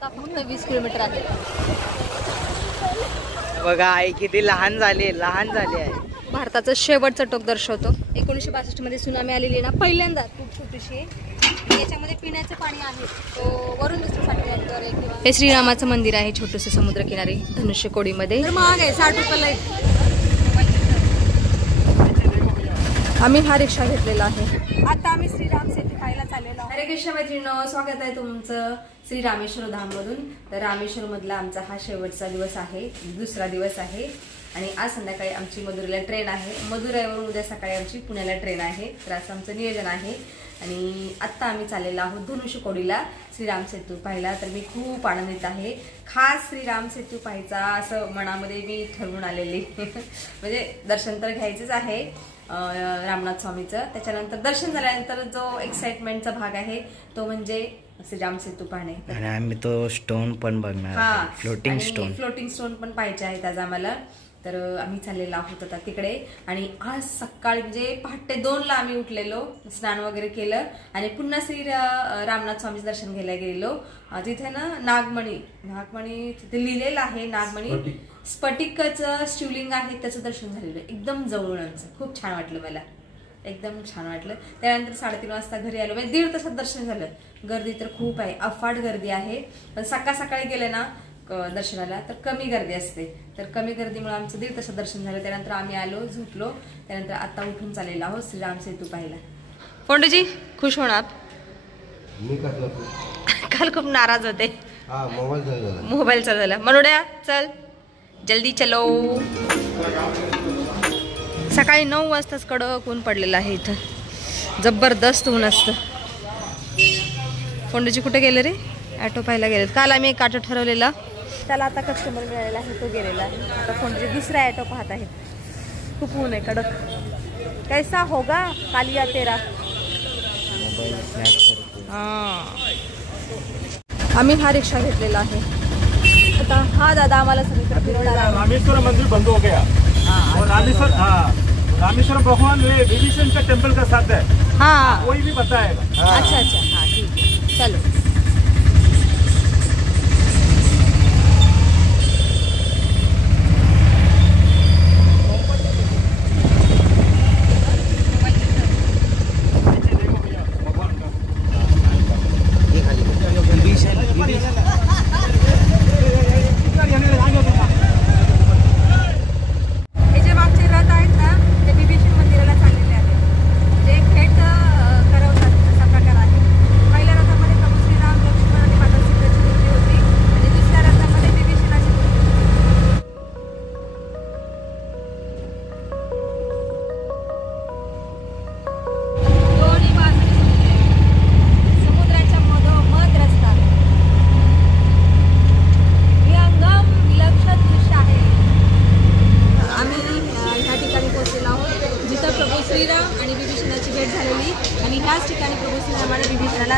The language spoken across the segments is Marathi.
आता फक्त 20 किलोमीटर आहे. बघा आई किती लहान झाली आहे. भारताचं शेवटचं टोक दर्शवतो. 1962 मध्ये सुनामी आलेली ना पहिल्यांदा, खूप छोटीशी. याच्यामध्ये पिण्याचे पाणी आहे, तो वरून दिसतो साठवण्यावर. हे श्रीरामाचं मंदिर आहे छोटंसं समुद्रकिनारी धनुष्यकोडीमध्ये. तर महाग आहे, 60 रुपयाला. आम्ही हा रिक्षा घेतलेला आहे. आता आम्ही श्रीराम सेतू पाहायला चाललेलो आहोत. हरे कृष्ण मैत्रिणींनो, स्वागत आहे तुमचं श्री रामेश्वर धाम मधून. तर रामेश्वर मधला आमचा हा शेवटचा दिवस आहे, दुसरा दिवस आहे. आणि आज संध्याकाळी आमची मदुराईला ट्रेन आहे. मदुराईवरून उद्या सकाळी आमची पुण्याला ट्रेन आहे. तर असं आमचं नियोजन आहे. आणि आत्ता आम्ही चाललेलो आहोत धनुष्यकोडीला श्रीराम सेतू पाहायला. तर मी खूप आनंदित आहे. खास श्रीराम सेतू पाहायचा असं मनामध्ये मी ठरवून आलेली. म्हणजे दर्शन तर घ्यायचंच आहे रामनाथ स्वामीचं. त्याच्यानंतर दर्शन झाल्यानंतर जो एक्साइटमेंटचा भाग आहे तो म्हणजे श्रीराम सेतू पाहणे. आणि आम्ही तो स्टोन पण बघणार, फ्लोटिंग स्टोन पण पाहायचे आहेत आज आम्हाला. तर आम्ही चाललेलो आहोत आता तिकडे. आणि आज सकाळी म्हणजे पहाटे 2ला आम्ही उठलेलो, स्नान वगैरे केलं आणि पुन्हा श्री रामनाथ स्वामीचं दर्शन घ्यायला गेलेलो. तिथे ना नागमणी तिथे लिहिलेलं आहे. नागमणी स्फटिकाचं शिवलिंग आहे, त्याचं दर्शन झालेलं एकदम जवळून. आमचं खूप छान वाटलं, मला एकदम छान वाटलं. त्यानंतर 3:30 वाजता घरी आलो. म्हणजे 1.5 तासात दर्शन झालं. गर्दी तर खूप आहे, अफाट गर्दी आहे. पण सकाळी गेले ना दर्शनाला तर कमी गर्दी असते. तर कमी गर्दीमुळे आमचं 1.5 तासात दर्शन झालं. त्यानंतर आम्ही आलो, झोपलो. त्यानंतर आता उठून चाललेलो आहोत श्रीराम सेतू पाहायला. फोंडूजी खुश होणार. काल खूप नाराज होते, मोबाईलचा झाला. मनोड्या चल जल्दी चलो. सकाळी 9 वाजताच कडक ऊन पडलेलं आहे इथं, जबरदस्त ऊन असतं. फोंडूजी कुठे गेले रे? ऑटो पाहायला गेले. काल आम्ही एक ऑटो ठरवलेला, त्याला आता कस्टमर मिळालेला आहे, तो गेलेला आहे. आता फोंडूजी दुसरा ऑटो पाहत आहेत. खूप ऊन आहे कडक. कैसा होगा कालिया तेरा. आम्ही हा रिक्षा घेतलेला आहे. आता हा दादा आम्हाला सगळीकडे फिरवणार आहे. रामेश्वर मंदिर बंद हो गया और रामेश्वर भगवान विभीषण का टेम्पल का साथ है. हाँ कोई भी बताएगा. अच्छा हाँ ठीक है चलो.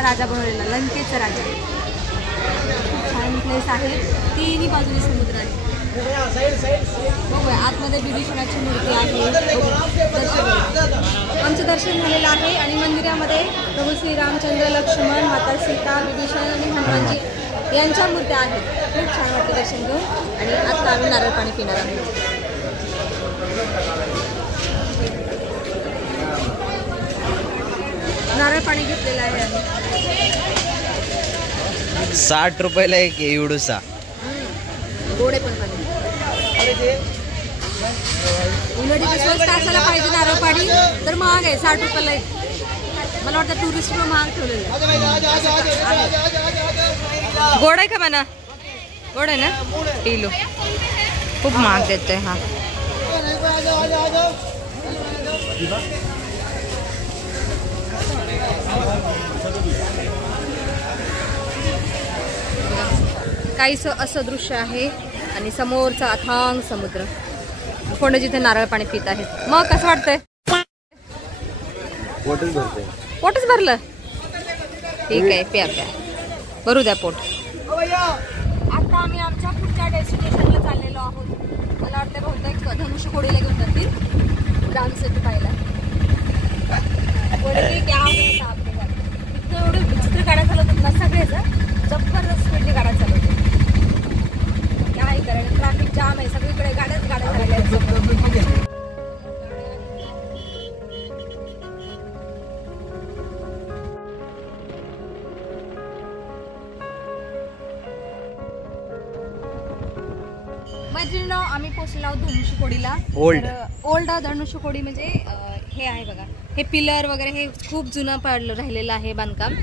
राजा बनवलेला, लंकेचा राजा. छान प्लेस आहे, तिन्ही बाजूने समुद्र आहे. बघूया आतमध्ये विभीषणाची मूर्ती आहे. आमचं दर्शन झालेलं आहे. आणि मंदिरामध्ये प्रभू श्री रामचंद्र, लक्ष्मण, माता सीता, विभीषण आणि हनुमानजी यांच्या मूर्त्या आहेत. खूप छान वाटतं दर्शन घेऊन. आणि आता आम्ही नारळ पाणी पिणार आहोत. नारळ पाणी घेतलेलं आहे आम्ही. 60 रुपयाला एक एवढूसा. गोडे पण पाणी. उन्हाळी स्वस्त असायला पाहिजे नारळ पाणी, तर महाग आहे 60 रुपयाला एक. मला वाटतं टुरिस्ट महाग ठेवलेलं आहे. गोड आहे का म्हणा? गोड आहे ना? पिलो खूप महाग देतोय हा. काहीसं असं दृश्य आहे. आणि समोरचा अथांग समुद्र. कोण जिथे नारळ पाणी पित आहेत. मग कसं वाटतंय? पोटच भरलं. ठीक आहे, प्या प्या, भरू द्या पोट. आता आम्ही आमच्या पुढच्या डेस्टिनेशनला चाललेलो आहोत. मला वाटतं बहुतेक धनुष्यकोडीला घेऊन जातील राम सेतू पाहायला. इतकं एवढं विचित्र गाड्या चालवतात ना सगळेच, जबरदस्त स्पीडची गाड्या चालवतात. मैत्रिणींनो, आम्ही पोहोचलो आहोत धनुष्यकोडीला. ओल्ड धनुष्यकोडी म्हणजे हे आहे बघा, हे पिलर वगैरे हे खूप जुनं राहिलेलं आहे बांधकाम.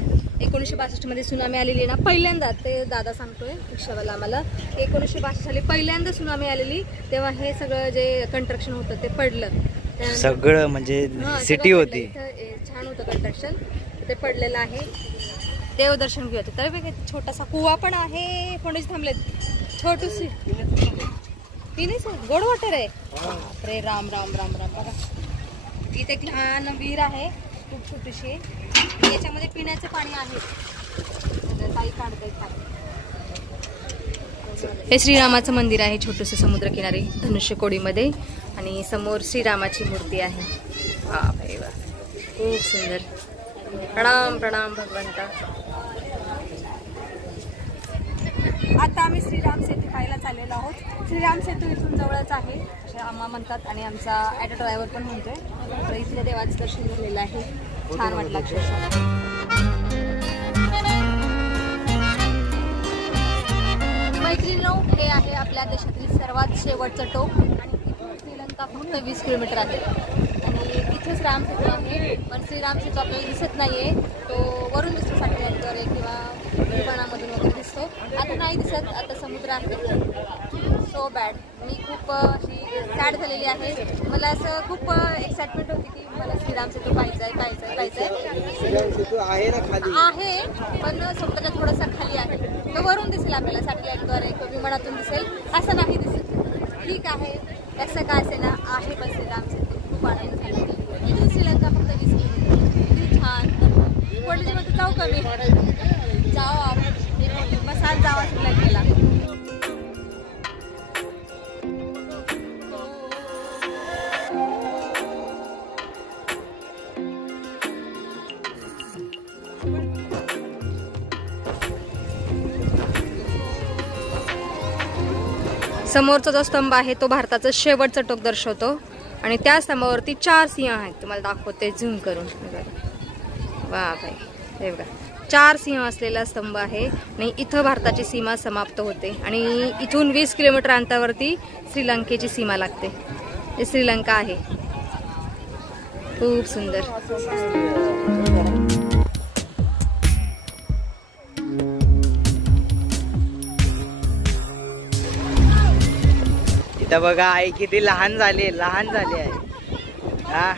1962 मध्ये सुनामी आलेली आहे ना पहिल्यांदा, ते दादा सांगतोय रिक्षावाला आम्हाला. 1962 साली पहिल्यांदा सुनामी आलेली, तेव्हा हे सगळं जे कंस्ट्रक्शन होतं ते पडलं सगळं, म्हणजे सिटी होती. छान होतं कंस्ट्रक्शन, ते पडलेलं आहे. देवदर्शन घेऊया. तर बघा छोटासा कुवा पण आहे. कोणीच थांबलेत. छोटूशी पिणे गोड वॉटर आहे. अरे राम राम राम राम. बघा इथे एक लहान विहीर आहे, खूप छोटीशी. याच्यामध्ये पिण्याचं पाणी आहे. काही काढतंय. हे श्रीरामाचं मंदिर आहे छोटंसं समुद्रकिनारी धनुष्यकोडीमध्ये. आणि समोर श्रीरामाची मूर्ती आहे. बापरे वा, खूप सुंदर. प्रणाम प्रणाम भगवंता. आता आम्ही श्रीराम सेतू पाहायला चाललेलो आहोत. श्रीराम सेतू इथून जवळच आहे असे आम्हा म्हणतात आणि आमचा ॲटो ड्रायव्हर पण म्हणतोय. तर इथल्या देवाचं दर्शन झालेलं आहे. छान वाटलं अक्षरशः. मैत्रिणींनो, हे आहे आपल्या देशातील सर्वात शेवटचं टोक आणि श्रीलंका फक्त 20 किलोमीटर आहे. आणि इथेच राम सेतू आहे, पण श्रीराम सेतू आपल्याला दिसत नाहीये. तो वरून दिसतो सॅटेलाईटद्वारे किंवा विमानामधून वगैरे दिसतो. आता नाही दिसत, आता समुद्र आहे. So bad. मी खूप अशी सॅड झालेली आहे. मला असं खूप एक्साइटमेंट होती की मला श्रीराम सेतू पाहायचं आहे. आहे पण समुद्राच्या थोडासा खाली आहे. तो वरून दिसेल आपल्याला सॅटेलाईटद्वारे किंवा विमानातून दिसेल, असं नाही दिसत. ठीक आहे, कसं काय असे ना आहे. पण श्रीराम सेतू खूप आनंद झाला. इथून श्रीलंका फक्त 20 किलोमीटर. किती छान. कोणत्या मध्ये जाऊ कमी जाऊ आपण मसाज जावा श्रीलंकेला. समोरचा जो स्तंभ आहे तो भारताचं शेवटचं टोक दर्शवतो आणि त्या स्तंभावरती 4 सिंह आहेत. तुम्हाला दाखवते झूम करून. वा भाई, हे बघा 4 सिंह असलेला स्तंभ आहे आणि इथं भारताची सीमा समाप्त होते आणि इथून 20 किलोमीटर अंतरावरती श्रीलंकेची सीमा लागते. हे श्रीलंका आहे. खूप सुंदर. इथं बघा आई किती लहान झाली आहे. हा,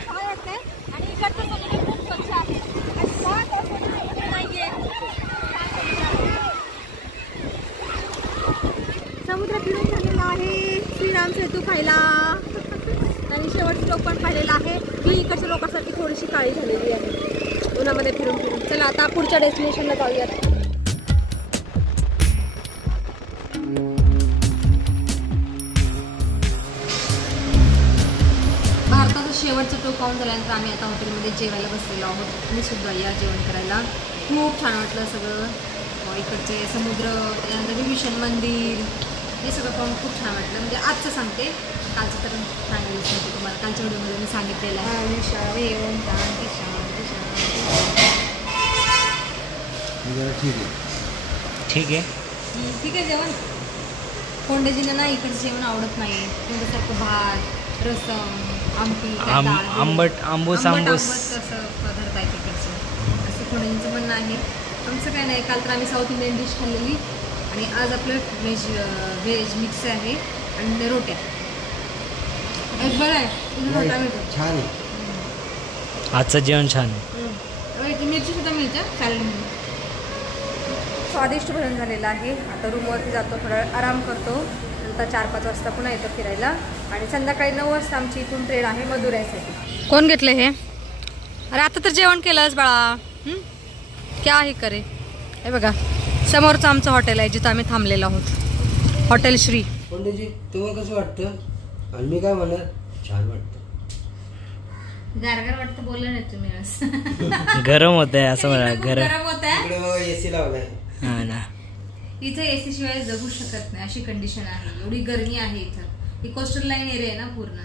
समुद्र फिरून झालेला आहे. श्रीराम सेतू पाहिला आणि शेवटचं लोक पण पाहिलेला आहे. मी इकडच्या लोकांसाठी थोडीशी काळी झालेली आहे उन्हामध्ये फिरून फिरून. चला आता पुढच्या डेस्टिनेशनला जाऊयात. भारताचं शेवटचं टोक पाहून झाल्यानंतर आम्ही आता हॉटेलमध्ये जेवायला बसलेलो आहोत. मी सुद्धा या जेवण करायला. खूप छान वाटलं सगळं. इकडचे समुद्र, त्यानंतर विभीषण मंदिर, हे सगळं पाहून खूप छान वाटलं. म्हणजे आजचं सांगते, कालचं तर सांगायला सांगते तुम्हाला. कालच्या व्हिडिओमध्ये मी सांगितलेलं ठीक आहे. जेवण. कोंडेजींना ना इकडचं जेवण आवडत नाही. तुमच्यासारखं भात, रसम, आमटी, आंबूस असं पदार्थ आहे तिकडचं, असं कोंडेजींचं म्हणणं आहे. आमचं काय नाही. काल तर आम्ही साऊथ इंडियन डिश खाल्लेली आणि आज आपलं व्हेज मिक्स आहे आणि रोट्या. एक बरं आहे, छान आहे. आजचं जेवण छान आहे. मिरची सुद्धा मिळते सॅलडमध्ये. स्वादिष्ट भोजन झालेलं आहे. आता रूमवरती जातो, थोडा आराम करतो. नंतर 4-5 वाजता पुन्हा येतो फिरायला आणि संध्याकाळी 9 वाजता आमची इथून ट्रेन आहे मदुराईसाठी. कोण घेतलं हे? अरे आता तर जेवण केलंच बाळा. क्या ही करे. हे बघा समोरचं आमचं हॉटेल आहे जिथं आम्ही थांबलेलो आहोत. हॉटेल श्री. पंडितजी तुम्हाला कसं वाटतं? आणि मी काय म्हणणार, छान वाटतं. गारगार वाटतं बोललं नाही तुम्ही आज. गरम होत आहे असं म्हणा. गरम होत आहे. एसी लावलाय. हा ना. इथे एसी शिवाय जगू शकत नाही अशी कंडिशन आहे. एवढी गरमी आहे इथं. ही कोस्टल लाईन एरिया आहे ना पूर्ण,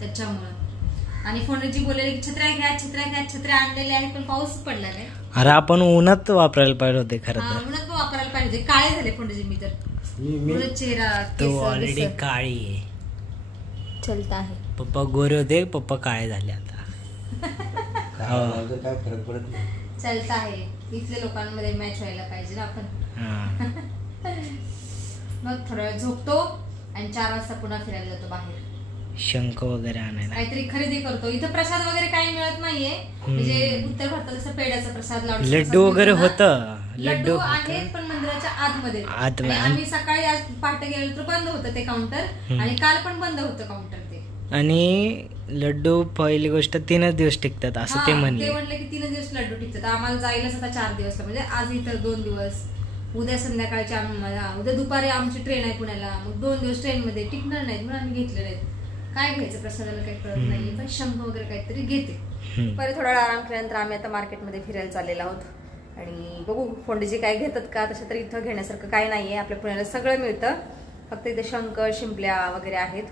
त्याच्यामुळं. आणि फोनजी बोलले की छत्र्या घ्या, छत्र्या घ्या, छत्र्या आणलेल्या आहेत पण पाऊस पडला नाही. अरे आपण उन्हात वापरायला पाहिजे होते खरं तर. उन्हात पण वापरायला पाहिजे होते. काळे झाले फोनजी मी तर. पूर्ण चेहरा तो ऑलरेडी काळी आहे. चलता आहे. पप्पा गोरे होते, पप्पा काळे झाले आता. काय फरक पडत नाही. चलता आहे. इथल्या लोकांमध्ये मॅच व्हायला पाहिजे ना आपण. मग थोडा वेळ झोपतो आणि 4 वाजता पुन्हा फिरायला जातो बाहेर. शंख वगैरे आणायला काहीतरी खरेदी करतो. इथं प्रसाद वगैरे काही मिळत नाहीये. म्हणजे उत्तर भारतात जसं पेड्याचा प्रसाद, लड्डू वगैरे होतं. लड्डू आहेत पण मंदिराच्या आतमध्ये. आम्ही सकाळी आज पहाटे गेलो तर बंद होतं ते काउंटर आणि काल पण बंद होतं काउंटर ते. आणि लड्डू पहिली गोष्ट 3 दिवस टिकतात असं ते म्हणले. ते म्हणले की 3 दिवस लड्डू टिकतात. आम्हाला जायलाच आता 4 दिवस, म्हणजे आज इथं 2 दिवस, उद्या संध्याकाळच्या उद्या दुपारी आमची ट्रेन आहे पुण्याला. मग 2 दिवस ट्रेन मध्ये टिकणार नाहीत म्हणून आम्ही घेतले नाहीत. काय घ्यायचं प्रसादाला काही कळत नाहीये, पण शंख वगैरे काहीतरी घेते. परत थोडा वेळ आराम केल्यानंतर आम्ही आता मार्केटमध्ये फिरायला चाललेलो आहोत आणि बघू फोंडीजी काय घेतात का. तसं तर इथं घेण्यासारखं काय नाहीये, आपल्या पुण्याला सगळं मिळतं. फक्त इथे शंख, शिंपल्या वगैरे आहेत.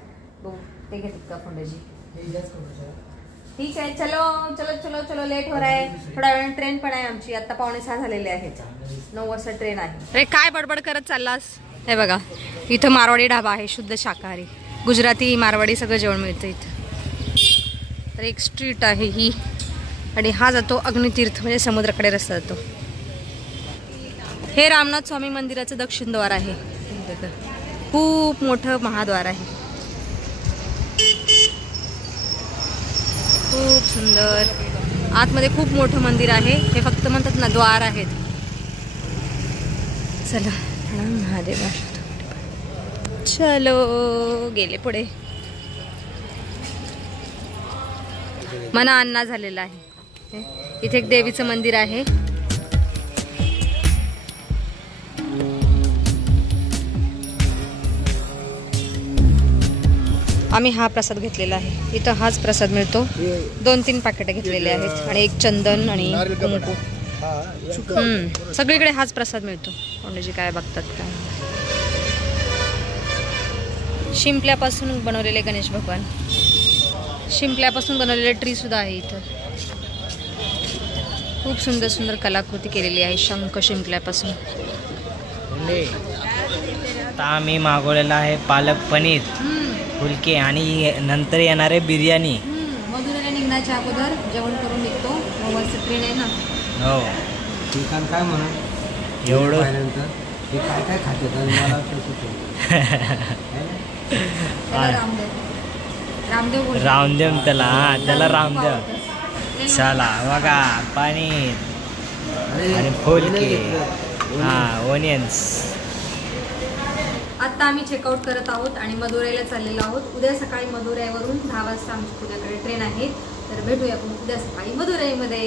बघू ते घेतात का फोंडीजी. ठीक आहे, चलो चलो चलो चलो, लेट हो रहा है. थोड्या वेळ ट्रेन पण आहे आमची. आता 5:45 झालेले आहेत. 9 वाजता ट्रेन आहे. अरे काय बडबड करत चाललास. हे बघा इथं मारवाडी ढाबा आहे, शुद्ध शाकाहारी, गुजराती मारवाडी सगळं जेवण मिळतं इथं. तर एक स्ट्रीट आहे ही आणि हा जातो अग्नितीर्थ, म्हणजे समुद्राकडे रस्ता जातो. हे रामनाथ स्वामी मंदिराचं दक्षिण द्वार आहे. खूप मोठं महाद्वार आहे, खूप सुंदर. आतमध्ये खूप मोठं मंदिर आहे. हे फक्त म्हणतात ना द्वार आहेत. चला महादेव, चलो गेले पुढे. मना अन्ना झालेला आहे. इथे एक देवीचं मंदिर आहे. आम्ही हा प्रसाद घेतलेला आहे. इथं हाच प्रसाद मिळतो. 2-3 पाकिटं घेतलेले आहेत आणि एक चंदन आणि कुंकू. सगळीकडे हाच प्रसाद मिळतो. कोणाची काय बघतात काय. शिंपल्यापासून बनवलेले गणेश भगवान, शिंपल्यापासून बनवलेले ट्री सुद्धा आहे इथं. खूप सुंदर सुंदर कलाकृती केलेली आहे शंख शिंपल्यापासून. आता आम्ही मागवलेला आहे पालक पनीर, फुलके आणि नंतर येणारे बिर्याणी. मधुराला निघण्याच्या अगोदर जेवण करून निघतो. 9 वाजता ट्रेन आहे ना. हो, ठिकाण काय म्हणा एवढं पाहिल्यानंतर हे काय काय खाते तर मला रामदेव त्याला रामदेव. चला बघा पनीर आणि फुलके, ओनियन्स. आता आम्ही चेकआउट करत आहोत आणि मदुराईला चाललेलो आहोत. उद्या सकाळी मदुराईवरून 10 वाजता आमची पुण्याकडे ट्रेन आहे. तर भेटूया आपण उद्या सकाळी मदुराईमध्ये.